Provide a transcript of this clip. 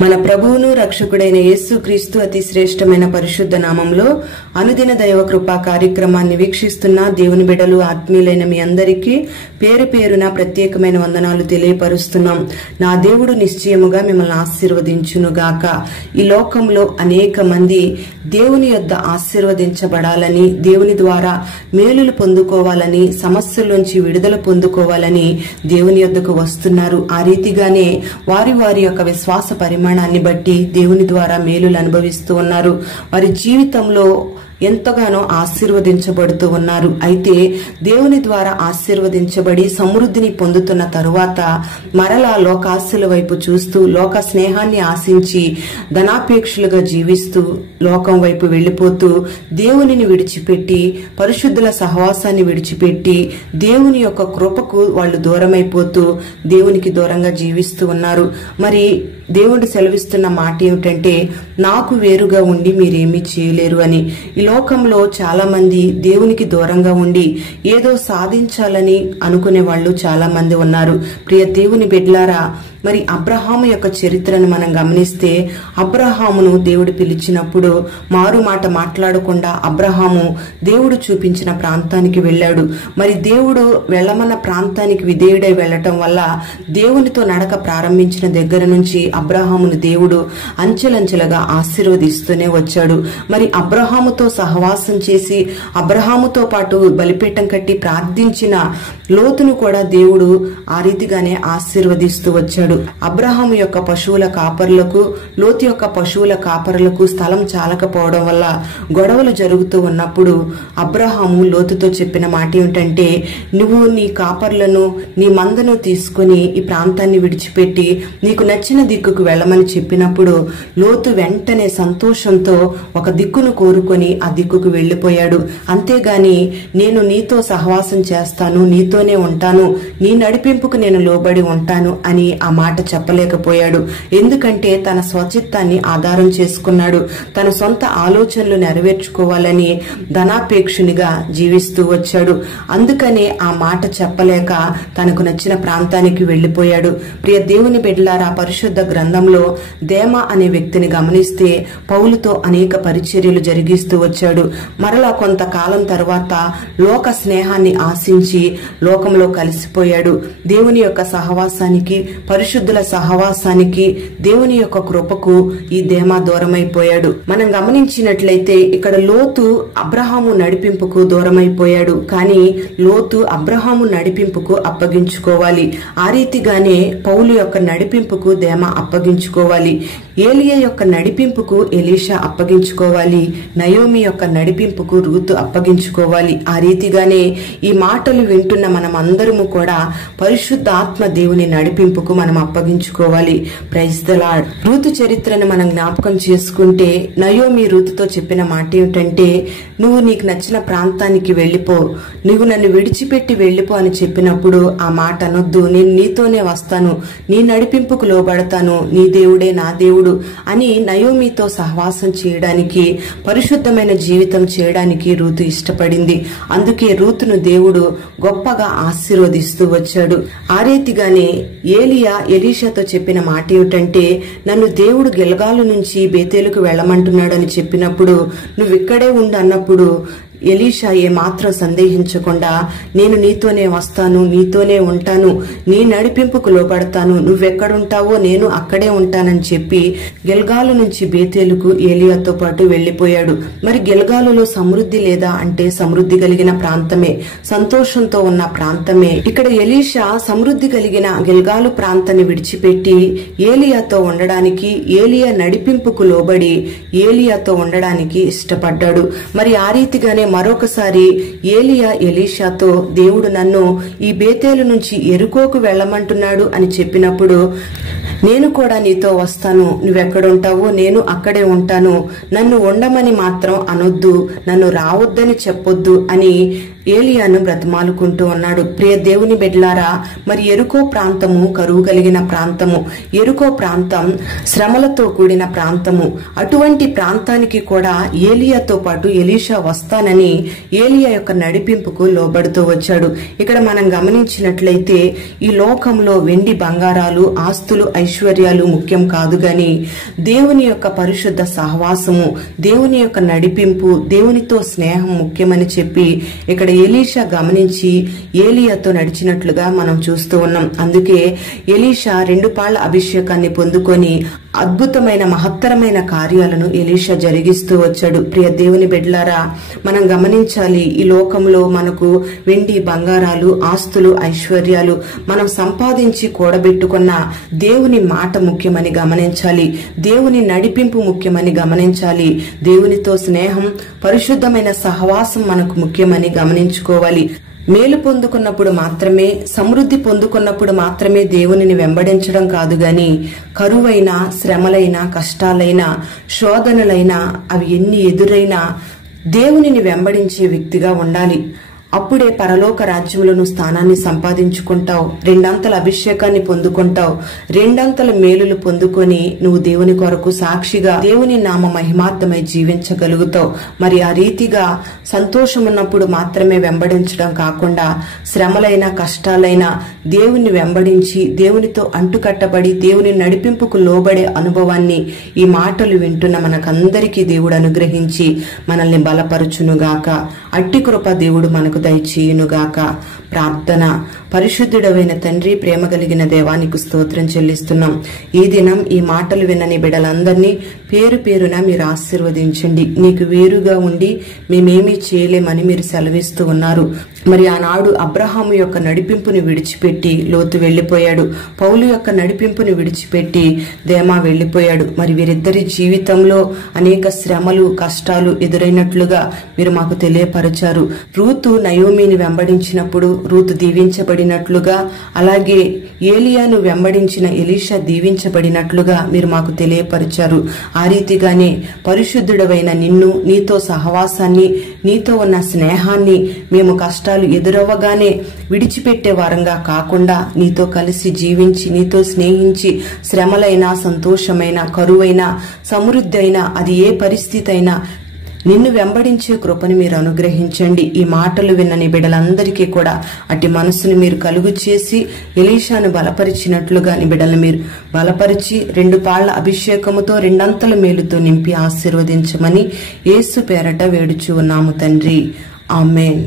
మన ప్రభువును రక్షకుడైన యేసుక్రీస్తు అతి శ్రేష్టమైన పరిశుద్ధ నామంలో అనుదిన దైవ కృపా కార్యక్రమాన్ని వీక్షిస్తున్న దేవుని బిడ్డలు ఆత్మీయులైన మీ అందరికీ పేరు పేరున ప్రత్యేకమైన వందనాలు తెలియపరుస్తున్నాం. నా దేవుడు నిశ్చయముగా మిమ్మల్ని ఆశీర్వదించునుగాక. ఈ లోకంలో అనేక మంది దేవుని యొద్ద ఆశీర్వదించబడాలని, దేవుని ద్వారా మేలులు పొందుకోవాలని, సమస్యల్లోంచి విడుదల పొందుకోవాలని దేవుని యొద్దకు వస్తున్నారు. ఆ రీతిగానే వారి వారి యొక్క విశ్వాస పరిమాణాన్ని బట్టి దేవుని ద్వారా మేలులు అనుభవిస్తూ ఉన్నారు. వారి జీవితంలో ఎంతగానో ఆశీర్వదించబడుతూ ఉన్నారు. అయితే దేవుని ద్వారా ఆశీర్వదించబడి సమృద్ధిని పొందుతున్న తరువాత మరలా లోకాశల వైపు చూస్తూ, లోక స్నేహాన్ని ఆశించి ధనాపేక్షలుగా జీవిస్తూ లోకం వైపు వెళ్లిపోతూ, దేవునిని విడిచిపెట్టి, పరిశుద్ధుల సహవాసాన్ని విడిచిపెట్టి, దేవుని యొక్క కృపకు వాళ్ళు దూరమైపోతూ దేవునికి దూరంగా జీవిస్తూ ఉన్నారు. మరి దేవుడు సెలవిస్తున్న మాట ఏమిటంటే, నాకు వేరుగా ఉండి మీరేమీ చేయలేరు అని. ఈ లోకంలో చాలా మంది దేవునికి దూరంగా ఉండి ఏదో సాధించాలని అనుకునే వాళ్ళు చాలా మంది ఉన్నారు. ప్రియ దేవుని బిడ్డలారా, మరి అబ్రహాము యొక్క చరిత్రను మనం గమనిస్తే, అబ్రహామును దేవుడు పిలిచినప్పుడు మారు మాట మాట్లాడకుండా అబ్రహాము దేవుడు చూపించిన ప్రాంతానికి వెళ్ళాడు. మరి దేవుడు వెళ్ళమన్న ప్రాంతానికి విధేయుడై వెళ్లటం వల్ల దేవునితో నడక ప్రారంభించిన దగ్గర నుంచి అబ్రహామును దేవుడు అంచెలంచెలుగా ఆశీర్వదిస్తూనే వచ్చాడు. మరి అబ్రహాముతో సహవాసం చేసి అబ్రహాముతో పాటు బలిపీఠం కట్టి ప్రార్థించిన లోతును కూడా దేవుడు ఆ రీతిగానే ఆశీర్వదిస్తూ వచ్చాడు. అబ్రహాము యొక్క పశువుల కాపరులకు, లోతు యొక్క పశువుల కాపరులకు స్థలం చాలకపోవడం వల్ల గొడవలు జరుగుతూ ఉన్నప్పుడు అబ్రహాము లోతుతో చెప్పిన మాట ఏమిటంటే, నువ్వు నీ కాపర్లను, నీ మందను తీసుకుని ఈ ప్రాంతాన్ని విడిచిపెట్టి నీకు నచ్చిన దిక్కుకు వెళ్ళమని చెప్పినప్పుడు లోతు వెంటనే సంతోషంతో ఒక దిక్కును కోరుకొని ఆ దిక్కుకు వెళ్లిపోయాడు. అంతేగాని నేను నీతో సహవాసం చేస్తాను, నీతోనే ఉంటాను, నీ నడిపింపుకు నేను లోబడి ఉంటాను అని ఆ మాట చెప్పలేకపోయాడు. ఎందుకంటే తన స్వచిత్తాన్ని ఆధారం చేసుకున్నాడు. తన సొంత ఆలోచనలు నెరవేర్చుకోవాలని ధనాపేక్షునిగా జీవిస్తూ వచ్చాడు. అందుకనే ఆ మాట చెప్పలేక తనకు నచ్చిన ప్రాంతానికి వెళ్లిపోయాడు. ప్రియ దేవుని బిడ్డలారా, పరిశుద్ధ గ్రంథంలో దేమా అనే వ్యక్తిని గమనిస్తే పౌలుతో అనేక పరిచర్యలు జరిగిస్తూ వచ్చాడు. మరలా కొంతకాలం తర్వాత లోక స్నేహాన్ని ఆశించి లోకంలో కలిసిపోయాడు. దేవుని యొక్క సహవాసానికి, పరిశుద్ధుల సహవాసానికి, దేవుని యొక్క కృపకు ఈ దేమా దూరమైపోయాడు. మనం గమనించినట్లయితే ఇక్కడ లోతు అబ్రహాము నడిపింపుకు దూరమైపోయాడు. కానీ లోతు అబ్రహాము నడిపింపుకు అప్పగించుకోవాలి. ఆ రీతిగానే పౌలు యొక్క నడిపింపుకు దేమా అప్పగించుకోవాలి. ఏలియా యొక్క నడిపింపుకు ఎలీషా అప్పగించుకోవాలి. నయోమి యొక్క నడిపింపుకు రూతు అప్పగించుకోవాలి. ఆ రీతిగానే ఈ మాటలు వింటున్న మనం అందరము కూడా పరిశుద్ధాత్మ దేవుని నడిపింపుకు మనం అప్పగించుకోవాలి. Praise the Lord. రూతు చరిత్రను మనం జ్ఞాపకం చేసుకుంటే నయోమి రూతుతో చెప్పిన మాట ఏమిటంటే, నువ్వు నీకు నచ్చిన ప్రాంతానికి వెళ్లిపో, నువ్వు నన్ను విడిచిపెట్టి వెళ్లిపో అని చెప్పినప్పుడు ఆ మాట అనొద్దు, నేను నీతోనే వస్తాను, నీ నడిపింపుకు లోబడతాను, నీ దేవుడే నా దేవుడు అని నయోమితో సహవాసం చేయడానికి, పరిశుద్ధమైన జీవితం చేయడానికి రూతు ఇష్టపడింది. అందుకే రూతును దేవుడు గొప్పగా ఆశీర్వదిస్తూ వచ్చాడు. ఆ రీతిగానే ఏలియా ఎలీషాతో చెప్పిన మాట ఏమిటంటే, నన్ను దేవుడు గిల్గాలు నుంచి బేతేలుకు వెళ్ళమంటున్నాడని చెప్పినప్పుడు నువ్వు ఇక్కడే ఉండు అన్నప్పుడు ఎలీషా ఏమాత్రం సందేహించకుండా, నేను నీతోనే వస్తాను, నీతోనే ఉంటాను, నీ నడిపింపుకు లోబడతాను, నువ్వెక్కడుంటావో నేను అక్కడే ఉంటానని చెప్పి గిల్గాలు నుంచి బేతేలుకు ఏలియాతో పాటు వెళ్లిపోయాడు. మరి గిల్గాలులో సమృద్ధి లేదా అంటే సమృద్ధి కలిగిన ప్రాంతమే, సంతోషంతో ఉన్న ప్రాంతమే. ఇక్కడ ఎలీషా సమృద్ధి కలిగిన గిల్గాలు ప్రాంతాన్ని విడిచిపెట్టి ఏలియాతో ఉండడానికి, ఏలియా నడిపింపుకు లోబడి ఏలియాతో ఉండడానికి ఇష్టపడ్డాడు. మరి ఆ రీతిగానే మరొకసారి ఏలియా ఎలీషాతో, దేవుడు నన్ను ఈ బేతేలు నుంచి ఎరుకోకు వెళ్ళమంటున్నాడు అని చెప్పినప్పుడు, నేను కూడా నీతో వస్తాను, నువ్వెక్కడుంటావో నేను అక్కడే ఉంటాను, నన్ను ఉండమని మాత్రం అనొద్దు, నన్ను రావద్దని చెప్పొద్దు అని ఏలియాను బ్రతిమాలుకుంటూ ఉన్నాడు. ప్రియ దేవుని బిడ్డలారా, మరి యెరికో ప్రాంతము కరువు కలిగిన ప్రాంతము, యెరికో ప్రాంతం శ్రమలతో కూడిన ప్రాంతము. అటువంటి ప్రాంతానికి కూడా ఏలియాతో పాటు ఎలీషా వస్తానని ఏలియా యొక్క నడిపింపుకు లోబడుతూ వచ్చాడు. ఇక్కడ మనం గమనించినట్లయితే ఈ లోకంలో వెండి బంగారాలు, ఆస్తులు, ఐశ్వర్యాలు ముఖ్యం కాదు గాని దేవుని యొక్క పరిశుద్ధ సహవాసము, దేవుని యొక్క నడిపింపు, దేవునితో స్నేహం ముఖ్యమని చెప్పి ఇక్కడ ఎలీషా గమనించి ఏలియాతో నడిచినట్లుగా మనం చూస్తూ ఉన్నాం. అందుకే ఎలీషా 2 పాళ్ల అభిషేకాన్ని పొందుకొని అద్భుతమైన మహత్తరమైన కార్యాలను ఎలీషా జరిగిస్తూ వచ్చాడు. ప్రియ దేవుని బిడ్డలారా, మనం గమనించాలి, ఈ లోకంలో మనకు వెండి బంగారాలు, ఆస్తులు, ఐశ్వర్యాలు మనం సంపాదించి కూడబెట్టుకున్న దేవుని మాట ముఖ్యమని గమనించాలి, దేవుని నడిపింపు ముఖ్యమని గమనించాలి, దేవునితో స్నేహం, పరిశుద్ధమైన సహవాసం మనకు ముఖ్యమని గమనించుకోవాలి. మేలు పొందుకున్నప్పుడు మాత్రమే, సమృద్ధి పొందుకున్నప్పుడు మాత్రమే దేవునిని వెంబడించడం కాదు గాని కరువైన, శ్రమలైన, కష్టాలైన, శోధనలైనా అవి ఎన్ని ఎదురైనా దేవునిని వెంబడించే వ్యక్తిగా ఉండాలి. అప్పుడే పరలోక రాజ్యంలో స్థానాన్ని సంపాదించుకుంటావు, 2 అంతల అభిషేకాన్ని పొందుకుంటావు, 2 అంతల మేలులు పొందుకొని నువ్వు దేవుని కొరకు సాక్షిగా దేవుని నామ మహిమార్థమై జీవించగలుగుతావు. మరి ఆ రీతిగా సంతోషం ఉన్నప్పుడు మాత్రమే వెంబడించడం కాకుండా శ్రమలైన, కష్టాలైన దేవుని వెంబడించి దేవునితో అంటుకట్టబడి దేవుని నడిపింపుకు లోబడే అనుభవాన్ని ఈ మాటలు వింటున్న మనకందరికీ దేవుడు అనుగ్రహించి మనల్ని బలపరచునుగాక. అట్టి కృప దేవుడు మనకు దయచేయునుగాక. ప్రార్థన. పరిశుద్ధుడవైన తండ్రి, ప్రేమ కలిగిన దేవానికి స్తోత్రం చెల్లిస్తున్నాం. ఈ దినం ఈ మాటలు వినని బిడ్డలందరినీ పేరు పేరున మీరు ఆశీర్వదించండి. నీకు వేరుగా ఉండి మేమేమీ చేయలేమని మీరు సెలవిస్తూ ఉన్నారు. మరి ఆనాడు అబ్రహాము యొక్క నడిపింపుని విడిచిపెట్టి లోతు వెళ్లిపోయాడు, పౌలు యొక్క నడిపింపుని విడిచిపెట్టి దేమా వెళ్లిపోయాడు. మరి వీరిద్దరి జీవితంలో అనేక శ్రమలు, కష్టాలు ఎదురైనట్లుగా మీరు మాకు తెలియపరిచారు. రూతు నయోమిని వెంబడించినప్పుడు రూతు దీవించబడినట్లుగా, అలాగే ఏలియాను వెంబడించిన ఎలీషా దీవించబడినట్లుగా మీరు మాకు తెలియపరిచారు. ఆ రీతిగానే పరిశుద్ధుడవైన నిన్ను, నీతో సహవాసాన్ని, నీతో ఉన్న స్నేహాన్ని మేము కష్టాలు ఎదురవ్వగానే విడిచిపెట్టే వారంగా కాకుండా నీతో కలిసి జీవించి, నీతో స్నేహించి, శ్రమలైన, సంతోషమైన, కరువైన, సమృద్ధి అయినా, అది ఏ పరిస్థితి అయినా నిన్ను వెంబడించే కృపను మీరు అనుగ్రహించండి. ఈ మాటలు విన్న బిడ్డలందరికీ కూడా అట్టి మనసును మీరు కలుగు చేసి ఎలీషాను బలపరిచినట్లుగా నీ బిడ్డలను మీరు బలపరిచి 2 పాళ్ల అభిషేకముతో 2 అంతల మేలుతో నింపి ఆశీర్వదించమని యేసు పేరట వేడుచు ఉన్నాము తండ్రి. ఆమేన్.